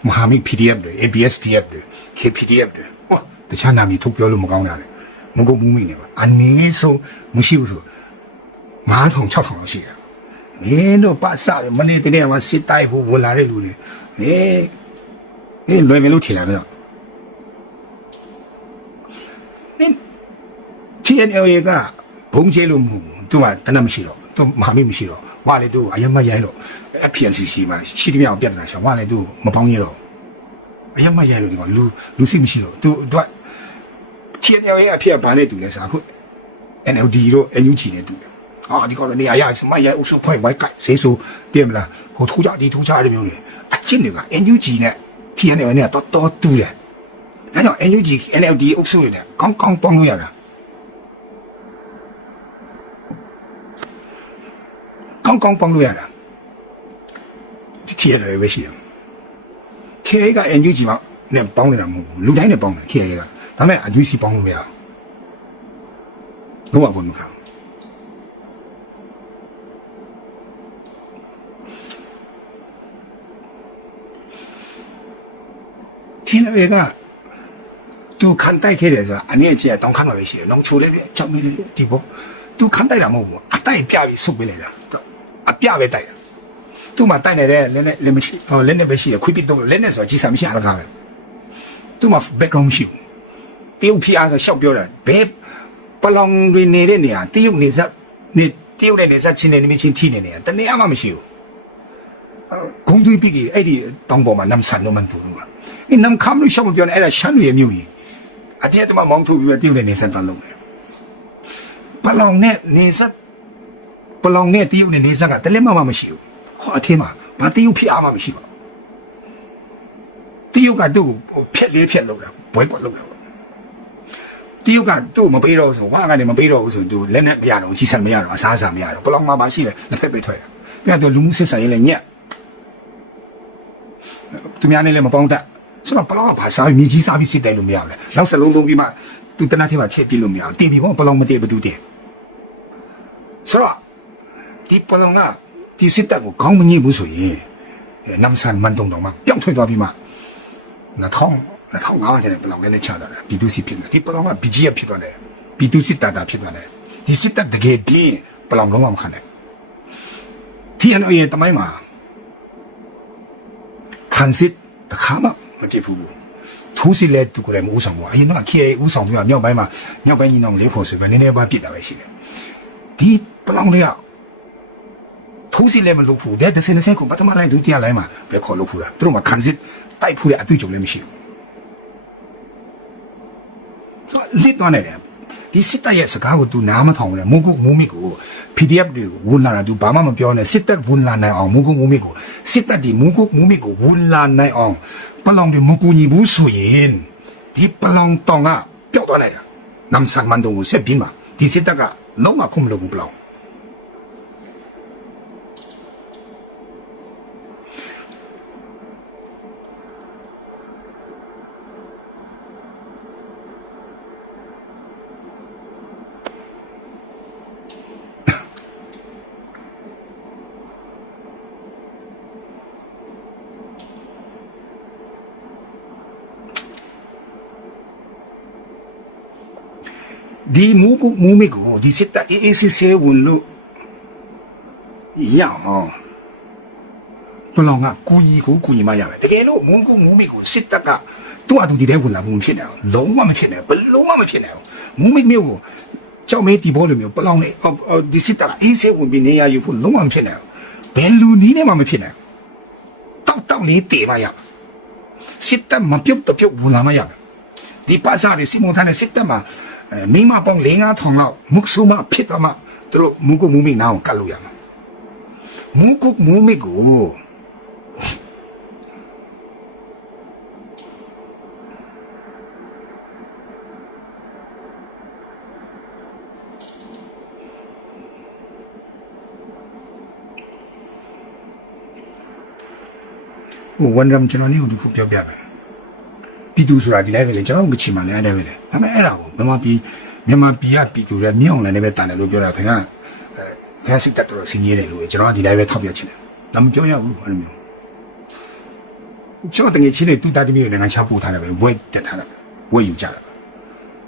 မဟာမိတ် PDF တွေ ABSDF တွေ KPDF တွေဟောတခြားနာမည်ထုတ်ပြောလို့မကောင်းတာလေမကုန်ဘူးမိနေပါအနည်းဆုံးမရှိဘူးဆို9000 6000လောက်ရှိတယ်မင်းတို့ပတ်စားတယ်မနေ့တနေ့ကစစ်တိုက်ဖို့ဝင်လာတဲ့လူတွေလွယ်မယ်လို့ထင်လာပြီတော့နင် TNL ကဘုံကျဲလို့မဟုတ်ဘူးသူကတနမရှိတော့သူမဟာမိတ်မရှိတော့ဝါလေသူအယမရိုင်းတော့ FPNCC မှာရှိတယ်မြောက်ပြတ်တာရှာဝါလေသူမပေါင်းရတော့အယမရိုင်းလို့ဒီကလူစိမရှိတော့သူက TNL ရဲ့အဖြစ်ဘာနဲ့တူလဲဆိုအခု NLD တို့ NUG နဲ့တူတယ်ဒီကောင်နေရာရစမရအုပ်စုဖွဲ့ဝိုင်းကိုက်ဈေးဆိုပြမလားဟိုထိုးကြဒီထိုးကြတဲ့မျိုးတွေအချင်းတွေက NUG နဲ့ TNL နဲ့တော်တူတယ်ဒါကြောင့် NUG NLD အုပ်စုတွေနဲ့ကောင်းကောင်းပေါင်းလို့ရတာကောင်းကောင်းပေါင်းလို့ရတာဒီ TNL ပဲရှိတယ် KA က NUG မှာနဲ့ပေါင်းနေတာမဟုတ်ဘူးလူတိုင်းနဲ့ပေါင်းတယ် KA ကဒါပေမဲ့အကျွေးစီပေါင်းလို့မရဘူးဘာမှမခံTNL ကသူခံတိုက်ခဲ့တယ်ဆိုတာအနေနဲ့ကြည့်တောင်းခါမှာပဲရှိတယ်နောင်ချိုလေးတွေအချောင်းလေးဒီပေါ့သူခံတိုက်တာမဟုတ်ဘူးအတိုက်ပြပြီးဆုတ်ပေးလိုက်တာအပြပဲတိုက်တာသူ့မှာတိုက်နေတဲ့လက်မရှိလက်နဲ့ပဲရှိတယ်ခွေးပစ်တော့လက်နဲ့ဆိုတာကြီးစားမရှိအလကားပဲသူ့မှာ background မရှိဘူးတရုတ်ဖျားဆိုရှောက်ပြောတာဘယ်ပလောင်တွေနေတဲ့နေရာတရုတ်နေဆက်နေတရုတ်နဲ့နေဆက်ချင်းနေနေချင်းထိနေနေတာတနေရာမှမရှိဘူးဂုံသွေးပြီးအဲ့ဒီတောင်ပေါ်မှာနမ်ဆန်လို့မတူဘူးလားဒီနမ်ခမ်လို့ရှောက်မပြောနဲ့အဲ့ဒါရှမ်းတွေမျိုးကြီးအပြည့်အတမမောင်းထုတ်ပြီးတရုတ်နဲ့နေဆက်တန်းလုံးတယ်ပလောင်နဲ့နေဆက်ပလောင်နဲ့တရုတ်နဲ့နေဆက်ကတလက်မှမရှိဘူးဟောအထင်းမှာဘာတရုတ်ဖြစ်အားမှမရှိပါဘူးတရုတ်ကသူ့ကိုဖြက်လေးဖြက်လုပ်တာဘွဲကွက်လုပ်တာတရုတ်ကသူ့မပေးတော့ဆိုဝါကနေမပေးတော့ဘူးဆိုသူလက်နဲ့မရတော့ကြီးစံမရတော့အစားအစာမရတော့ပလောင်မှာမရှိတယ်လက်ဖက်ပဲထွက်တာပြန်တော့လူမှုစစ်ဆန်ရေးလည်းညက်သူများနဲ့လည်းမပေါင်းတတ်ဆိုတော့ပလောင်ကဘာစားမြေကြီးစားပြီးစစ်တိုင်လို့မရဘူးလေနောက်စလုံးသုံးပြီးမှသူတနတ်ထဲမှာထည့်ပြလို့မရဘူးတီးပြီးပေါ့ပလောင်မတည့်ဘူးတည်ဆိုတော့ဒီပလောင်ကဒီစစ်တပ်ကိုခေါင်းမငြိဘူးဆိုရင်နမ်ဆန်မန်တုံတော်မှာပျောက်ထွက်သွားပြီးမှ2005ကျတဲ့ပလောင်ကနေချတာပြည်သူစစ်ဖြစ်တယ်ဒီပလောင်က BGF ဖြစ်သွားတယ်ပြည်သူစစ်တာဖြစ်သွားတယ်ဒီစစ်တပ်တကယ်ပြီးပလောင်လုံးဝမခံနိုင် TNL ရဲ့တမိုင်းမှာခံစစ်တခါမှမတည်ဘူးထိုးစစ်လဲသူကိုယ်လည်းမဦးဆောင်ဘူးအရင်က KA ဦးဆောင်ပြီးမြောက်ပိုင်းညီနောင်လေးဖို့ဆိုပဲနည်းနည်းပါပြစ်တာပဲရှိတယ်ဒီပလောင်တွေကထိုးစစ်လည်းမလုပ်ဘူးတဲ့30ကိုပထမလိုင်းဒုတိယလိုင်းမှာပဲခေါ်လို့ဖူးတာသူတို့မှာခံစစ်တိုက်ဖူးတဲ့အတွေ့အကြုံလည်းမရှိဘူးဆိုတော့လစ်သွားနေတယ်ဒီစစ်တပ်ရဲ့စကားကိုသူနားမထောင်နဲ့မုန်းကုမုန်းမိကို PDF တွေဝန်လာတာသူဘာမှမပြောနဲ့စစ်တပ်ဝန်လာနိုင်အောင်မုန်းကုမုန်းမိကိုစစ်တပ်ဒီမုန်းကုမုန်းမိကိုဝန်လာနိုင်အောင်ပလောင်တွေမကူညီဘူးဆိုရင်ဒီပလောင်တောင်ကပျောက်သွားနိုင်တာနမ်ဆန်မန်တုံကိုဆက်ပြီးမှဒီစစ်တပ်ကလုံးဝခုမလုပ်ဘူးပလောင်ဒီမူမိကိုဒီစစ်တပ် AACC ဝင်လို့哦，不啷个故意嘛样的，这个路蒙古蒙美国识得个，多都地带混了不骗了，龙我们骗了，不龙我们骗了，蒙美没有，叫没地包了没有，不啷的，你识得了，一些文明你也有不龙我们骗了，白路你呢我们骗了，到你地嘛样，识得嘛标的标混了嘛样，你巴萨的西蒙滩的识得嘛，你嘛帮零啊糖了，木苏嘛撇了嘛，都蒙古蒙美哪有干路样嘛，蒙古蒙美国。ဝန်ရမ်ကျွန်တော်နေကိုဒီခုပြောပြမယ်ပြည်သူဆိုတာဒီတိုင်းပဲလေကျွန်တော်ကချီမှလည်းအဲ့တိုင်းပဲလေဒါပေမဲ့အဲ့ဒါကိုမြန်မာပြည်ကပြည်သူတွေမြောက်လည်းပဲတန်တယ်လို့ပြောတာခင်ဗျာစစ်တပ်တော်စီးရဲတယ်လို့ကျွန်တော်ကဒီတိုင်းပဲထောက်ပြချင်တယ်ဒါမပြောရဘူးအဲ့လိုမျိုးကျွန်တော်တကယ်ချင်းနေတူတာတမျိုးနိုင်ငံခြားပို့ထားတယ်ပဲဝဲတက်ထားတာဝဲယူကြတာ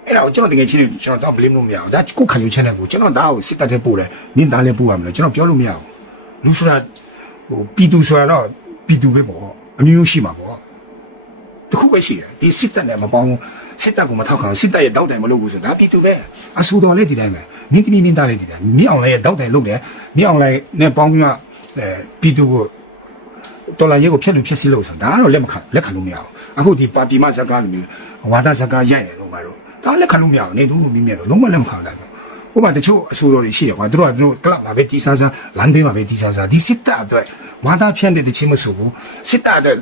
အဲ့ဒါကိုကျွန်တော်တကယ်ချင်းနေကျွန်တော်တော့ blame လို့မရဘူးဒါကိုခံယူချက်နဲ့ကိုကျွန်တော်ဒါကိုစစ်တပ်ထဲပို့တယ်နင်းသားလည်းပို့ရမလို့ကျွန်တော်ပြောလို့မရဘူးလူဆိုတာဟိုပြည်သူဆိုတာတော့ပြည်သူပဲပေါ့အမျိုးရှိမှာပေါ့တခုပဲရှိတယ်ဒီစစ်တပ်နဲ့မပေါင်းစစ်တပ်ကမထောက်ခံစစ်တပ်ရဲ့တောက်တိုင်မလုပ်ဘူးဆိုတာဒါပြည်သူပဲအဆူတော်လည်းဒီတိုင်းပဲနင်းသမီးနင်းသားလည်းဒီတိုင်းမြောက်လည်းရဲ့တောက်တိုင်လုပ်တယ်မြောက်လည်းနဲ့ပေါင်းပြီးမှပြည်သူကိုတော်လာရဲကိုဖျက်လို့ဖျက်စီးလို့ဆိုတာဒါကတော့လက်ခံလို့မရဘူးအခုဒီပါတီမဇက်ကားမျိုးဝါဒဇက်ကားရိုက်တယ်လို့ပါတော့ဒါလက်ခံလို့မရဘူးနေသူတို့မိမြဲတော့လုံးဝလက်မခံနိုင်ဘူးဥပမာတချို့အဆူတော်တွေရှိတယ်ကွာသူတို့ကလပ်မှာပဲတီးစားလမ်းဘေးမှာပဲတီးစားဒီစစ်တပ်အတွက်ဝါဒဖြန့်တဲ့ချင်းမဆိုဘူးစစ်တပ်အတွက်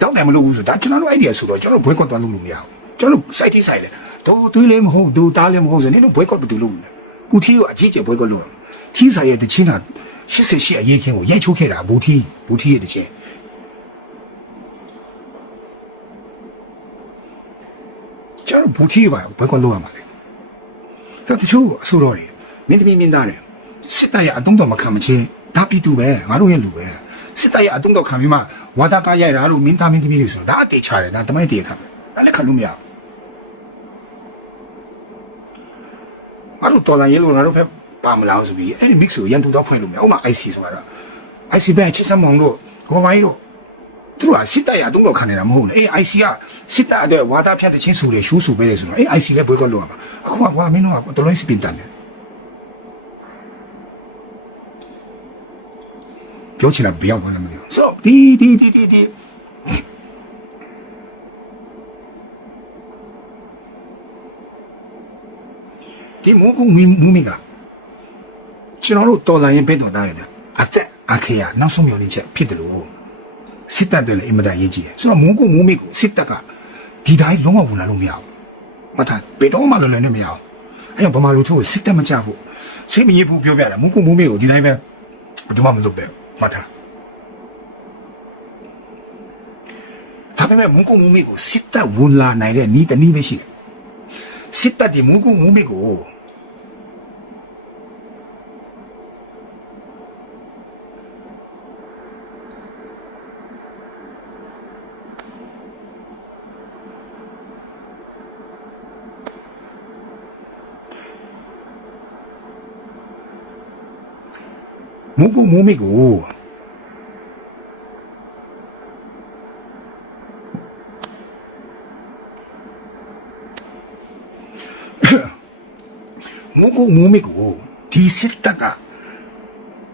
တောက်တယ်မလုပ်ဘူးဆိုဒါကျွန်တော်တို့ idea ဆိုတော့ကျွန်တော်ဘွဲကွက်သွားလို့မရဘူးကျွန်တော်စိုက်ထိဆိုင်တယ်တို့တွေးလည်းမဟုတ်တို့တားလည်းမဟုတ်ဆိုနေတို့ဘွဲကွက်ဘယ်သူလုပ်လဲကုထီကိုအကြီးကျယ်ဘွဲကွက်လုပ်ထီးဆိုင်ရဲ့တချင်းတာ88အရေးချင်းကိုရိုက်ချိုးခဲ့တာဘူထီရဲ့တချင်းကျွန်တော်ဘူထီပါဘွဲကွက်လုပ်ရမှာလေဒါတချို့အဆိုတော်တွေမင်းသမီးမင်းသားတွေစစ်တပ်ရဲ့အတုံးတော်မခံမချင်းဒါပြည်သူပဲငါတို့ရဲ့လူပဲစစ်တပ်ရဲ့အတုံးတော်ခံပြီးမှဝါဒကားရိုက်တာလို့မင်းသားမင်းသမီးတွေဆိုဒါအတေချတယ်ဒါတမိုက်တေခံမယ်ဒါလည်းခံလို့မရဘူးငါတို့တော်လာရဲလို့ငါတို့ဖက်ပါမလားဆိုပြီးအဲ့ဒီ mix ကိုရန်သူတော့ဖွင့်လို့မရဥမာ IC ဆိုတာ IC ဘက်ချစ်စမောင်တို့ဘောမိုင်းတို့သူကစစ်တပ်ရဲ့အတုံးတော်ခံနေတာမဟုတ်ဘူးအေး IC ကစစ်တပ်အတွက်ဝါဒဖြန့်တဲ့ချင်းဆိုတယ်ရှူးဆိုပဲလေဆိုတော့အေး IC လည်းဘွေးကွက်လို့ရမှာအခုကကွာမင်းတို့ကတော်တော်စပင်တန်တယ်ပြောချင်တာဘယ်ရောက်မှလည်းမသိဘူးဆိုတော့ဒီမူမီကကျွန်တော်တို့တော်လာရင်ပဲတော်တာရတယ်အသက်အခရာနောက်ဆုံးမျိုးလေးချက်ဖြစ်တယ်လို့စစ်တပ်တွေလည်းအင်မတန်ရေးကြည့်တယ်ဆိုတော့မူမီကိုစစ်တပ်ကဒီတိုင်းလုံးဝဝင်လာလို့မရဘူးမထားဘယ်တော့မှလည်းလည်းမရဘူးအဲ့တော့ဗမာလူထုကိုစစ်တပ်မကြဘူးစိတ်မရဘူးပြောပြတာမူမီကိုဒီတိုင်းပဲဘယ်သူမှမလုပ်ပဲမှတ်ထားဒါပေမဲ့မုံကုမုံမိကိုစစ်တပ်ဝင်လာနိုင်တဲ့ဤတနည်းပဲရှိတယ်စစ်တပ်ဒီမုံကုမုံမိကိုမုံကုမုံမိကိုမူမီကိုဒီစစ်တပ်က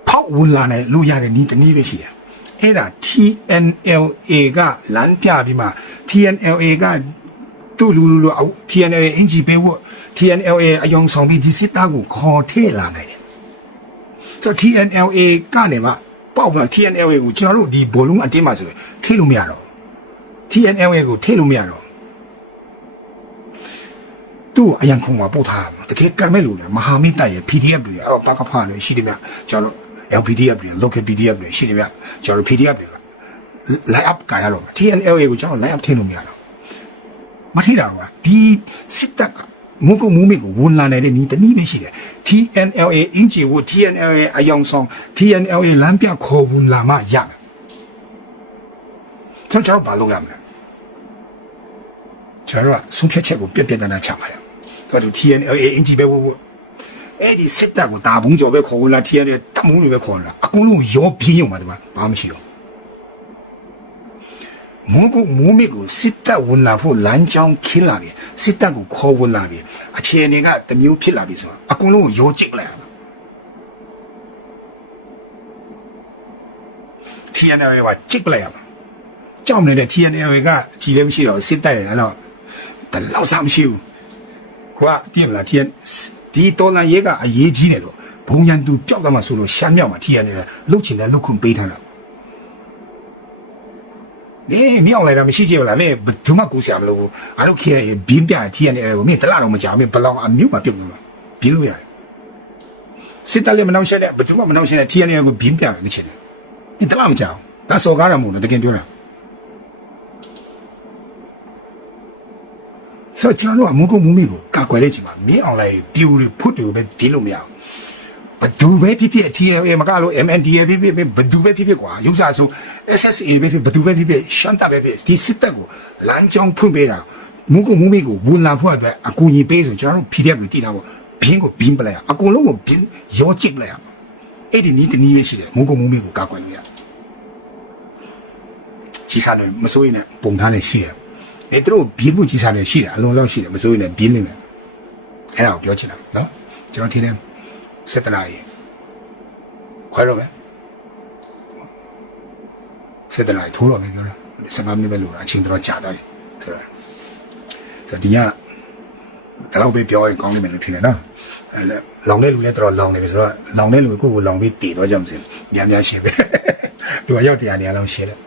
ဖောက်ဝင်လာတဲ့လူရတဲ့ဒီတနည်းပဲရှိတယ်အဲ့ဒါ TNLA ကလမ်းပြပြီးမှ TNLA ကသူ့လူTNLA အင်ဂျီပေးဖို့ TNLA အယောင်ဆောင်ပြီးဒီစစ်တပ်ကိုခေါ်ထည့်လာနိုင်တယ်ဆိုတော့ TNLA ကနေမှပေါက်မှ TNLA ကိုကျွန်တော်တို့ဒီဘောလုံးအတင်းမှာဆိုရင်ထိလို့မရတော့ TNLA ကိုထိလို့မရတော့သူ့အရန်ခုံမှာပို့ထားမှာတကယ်ကံမဲ့လို့လေမဟာမိတ်တပ်ရဲ့ PDF တွေအဲ့တော့ဘာကဖားလို့ရှိတယ်မြကျွန်တော် LPDF တွေ local PDF တွေရှိတယ်မြကျွန်တော် PDF တွေက line up ကြရတော့ TNLA ကိုကျွန်တော် line up ထည့်လို့မရတော့မထိတာကွာဒီစစ်တပ်ကမုံမီကိုဝန်လာနေတဲ့နီးတနည်းပဲရှိတယ် TNLA အင်ဂျီကို TNLA အယောင်ဆောင် TNLA လမ်းပြခေါ်ဝန်လာမှရမယ်ကျွန်တော်ဘာလုပ်ရမလဲကျွန်တော်ကဆုံးဖြတ်ချက်ကိုပြက်တန်းချပါရသူက TNLA အင်ဂျီပဲဝ အဲ့ဒီစစ်တပ်ကိုတာဘုံကျော်ပဲခေါ်လာထီရတဲ့တမုံတွေပဲခေါ်လာအကုန်လုံးရောပြင်းရုံမှာဒီမှာဘာမှမရှိတော့မုံမေကိုစစ်တပ်ဝင်လာဖို့လမ်းကြောင်းခင်းလာပြီစစ်တပ်ကိုခေါ်ဝင်လာပြီအခြေအနေကတမျိုးဖြစ်လာပြီဆိုတော့အကုန်လုံးကိုရောကျစ်လိုက်ရမှာထီရတဲ့ကကျစ်လိုက်ရမှာကြောက်နေတဲ့ထီရတဲ့ကကြည်လည်းမရှိတော့စစ်တပ်ရယ်တော့တလောက်စားမရှိဘူးကွာတည်မလားထီရဒီတော်လန်ရဲကအရေးကြီးတယ်လို့ဘုံရန်သူပျောက်သွားမှဆိုလို့ရှမ်းမြောက်မှာထီရနေတဲ့လှုပ်ချင်တဲ့လှုပ်ခွင့်ပေးထားတာနေမြောက်လိုက်တာမရှိကြဘူးလားမင်းဘယ်သူမှကူဆရာမလို့ဘူးအားတို့ခေရဘင်းပြထီရနေကိုမင်းတလားတော့မကြောက်မင်းဘလောင်အမျိုးမှပြုတ်လို့လားဘင်းလို့ရတယ်စစ်တပ်လည်းမနှောင့်ယှက်တဲ့ဘယ်သူမှမနှောင့်ယှက်တဲ့ထီရနေကိုဘင်းပြမယ်ချင်တယ်မင်းတလားမကြောက်ဒါစော်ကားတာမဟုတ်ဘူးတကယ်ပြောတာဆိုတော့ကျွန်တော်ကမုံမေကိုကာကွယ်တဲ့ချိန်မှာမင်းအောင်လိုက်ပြူတွေဖွတ်တွေပဲဒီလိုမရဘူးဘသူပဲဖြစ်ဖြစ် TLA မကလို့ MNDA ဖြစ်ဖြစ်ဘသူပဲဖြစ်ဖြစ်ကွာရုပ်စာဆို SSA ပဲဖြစ်ဘသူပဲဖြစ်ဖြစ်ရှမ်းတပ်ပဲဖြစ်ဒီစစ်တပ်ကိုလမ်းကြောင်းဖွင့်ပေးတာမုံမေကိုဝန်လာဖို့အတွက်အကူအညီပေးဆိုကျွန်တော်တို့ PDF တွေတည်ထားဖို့ဘင်းကိုဘင်းပလိုက်အကုန်လုံးကိုဘင်းရောကျစ်ပလိုက်ရအဲ့ဒီနီးတနည်းပဲရှိတယ်မုံမေကိုကာကွယ်လို့ရကြီးစားတယ်မစိုးရင်လည်းပုံထားနေရှိတယ်အဲ့တို့ဘင်းမှုကြီးစားတယ်ရှိတယ်အလုံးလောက်ရှိတယ်မစိုးရင်လည်းဘင်းနေတယ်အဲ့ဒါကိုပြောချင်တာနော်ကျွန်တော်ထင်တယ်စစ်တနာကြီးခွဲတော့မယ်စစ်တနာကြီးထိုးတော့မယ်ပြောတာ15မိနစ်ပဲလို့အချိန်တော့ကြာသွားပြီဆိုတော့ဒီကဒါတော့ပဲပြောရင်ကောင်းလိမ့်မယ်လို့ထင်တယ်နော်အဲ့လောင်တဲ့လူလည်းတော့လောင်နေပြီဆိုတော့လောင်တဲ့လူကိုလောင်ပြီးတည်သွားကြမှာစင်များများရှင်းပဲသူကရောက်တရားနေရာလောက်ရှင်းတယ်